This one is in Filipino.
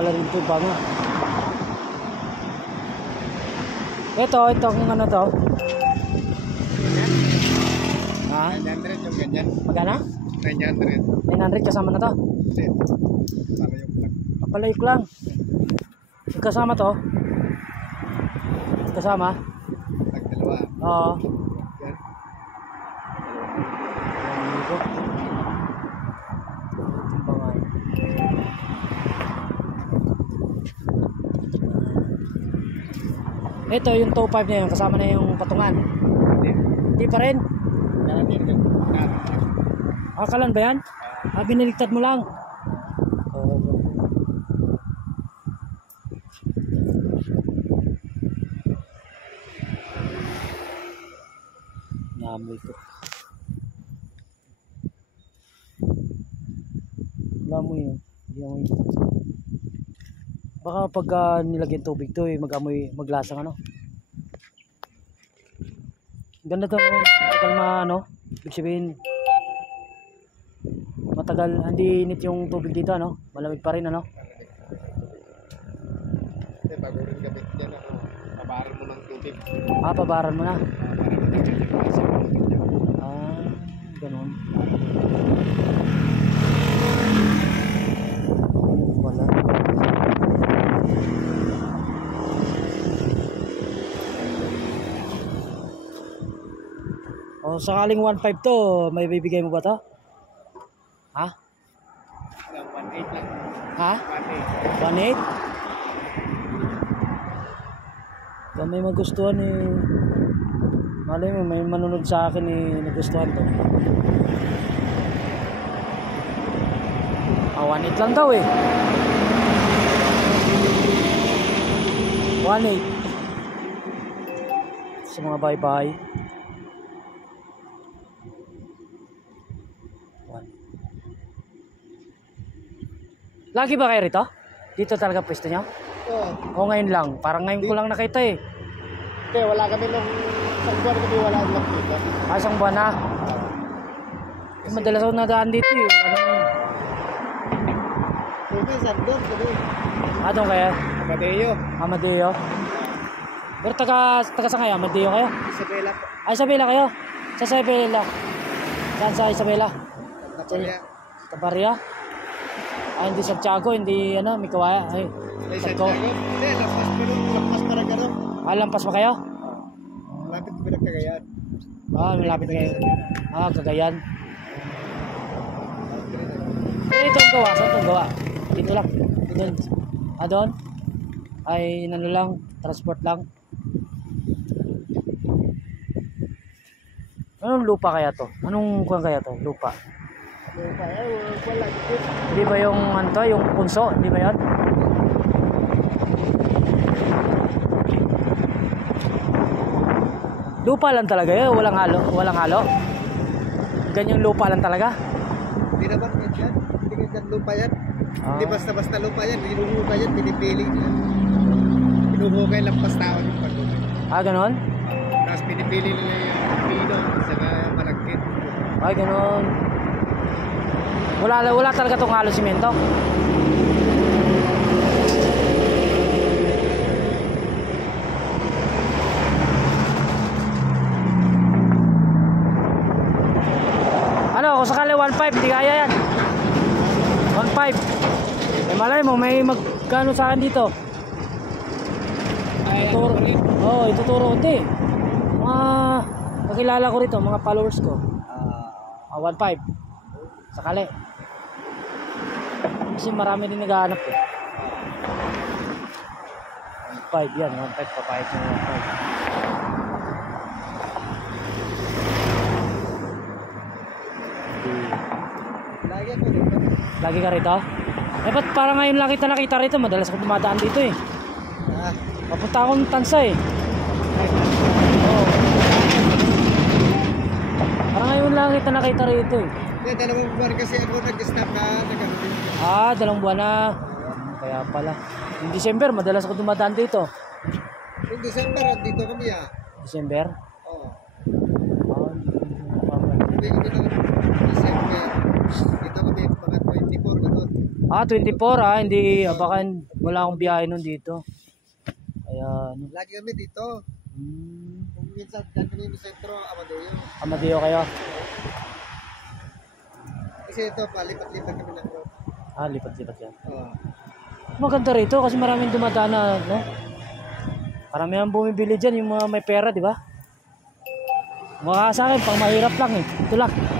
pala rin ito, banga. Itong ano to? Ha? 900 yung ganyan. Magana? 900. 900 kasama na to? Hindi. Palayok lang. Palayok lang. Kasama to? Kasama? Nagdalawa. Oo. Yan. Ito yung top 5 niya, yung kasama na yung patungan. Hindi pa rin. Akalan ba yan? Biniligtad mo lang. Namoy ko. Lamoy yun. Hindi amoy. Baka pag nilagyan tubig to maglasang ano. Ganda to, matagal ibig sabihin matagal, hindi init yung tubig dito ano, malamig pa rin ano. Kasi bago rin gamit dyan ako, pabaran mo ng tubig. Pabaran mo na. Ganun. Wala. Sakaling 1.5 to, may bibigay mo ba to? Ha? 1.8 lang. Ha? 1.8? Kung may magustuhan malay mo may manunod sa akin nagustuhan to. 1.8 lang daw 1.8 sa mga bye-bye. Lagi ba kayo rito? Dito talaga pwesto nyo? Oo. O ngayon lang? Parang ngayon ko lang nakita Hindi, wala kami nung isang buwan kami wala lang dito. Isang buwan na? Madalas ako nadaan dito Pwede, sandon kami. Doon kayo? Amadeo. Amadeo? Pero taga saan kayo? Amadeo kayo? Isabela po. Isabela kayo? Sa Isabela? Saan sa Isabela? Taparia. Taparia? Hindi Santiago, hindi Mikawaya. Santiago? Hindi, lampas para gano'n. Lampas pa kayo? Malapit ko ng Cagayan. Malapit kayo. Cagayan. Ito ang gawa, saan itong gawa? Dito lang. Doon. Doon? Ay, lang, transport lang. Anong lupa kaya to? Anong kuwan kaya to? Lupa? Wala. Hindi ba yung yung punso? Hindi ba yan? Lupa lang talaga yun? Walang halo? Walang halo? Ganyang lupa lang talaga? Hindi naman ganyan. Hindi ganyan lupa yan. Hindi basta-basta lupa yan. Hinuhukay yan. Pinipili yan. Hinuhukay lang pas tao ng pagkukay. Ganon? Tapos pinipili nila yung pino saka malagkit. Ganon. Wala talaga itong halo simento? Kung sakali 1.5 hindi kaya yan. 1.5. Malay mo may magkano sa akin dito. Ituturo hindi. Kakilala ko rito, mga followers ko. 1.5. Sakali. Kasi marami din naghahanap 1.5 yan, 1.5 papayag ng 1.5. Lagi ka rito? Ba't parang ngayon lang kita nakita rito? Madalas ako dumadaan dito Papunta akong Tansa Parang ngayon lang kita nakita rito Dalawang buwan kasi ako nag-stop ka. 2 buwan na. Kaya pala. Yung December, madalas ako dumadaan dito. Yung December, dito kami December? Oo. Hindi kami December. Dito kami mga 24 ganun. Ah, 24 ah, hindi, baka wala akong biyahe nun dito. Kaya, ano. Lagi kami dito. Kung minsan dyan kami sa sentro, Amadeo. Amadeo kayo? Kasi ito, palipat-lipat kami ng road. Ah, lipat-lipat yan. Oo. Maganda rito kasi maraming dumadaan na, no? Karamihan bumibili dyan, yung mga may pera, di ba? Mga sa akin, pang mahirap lang eh. Ito lang.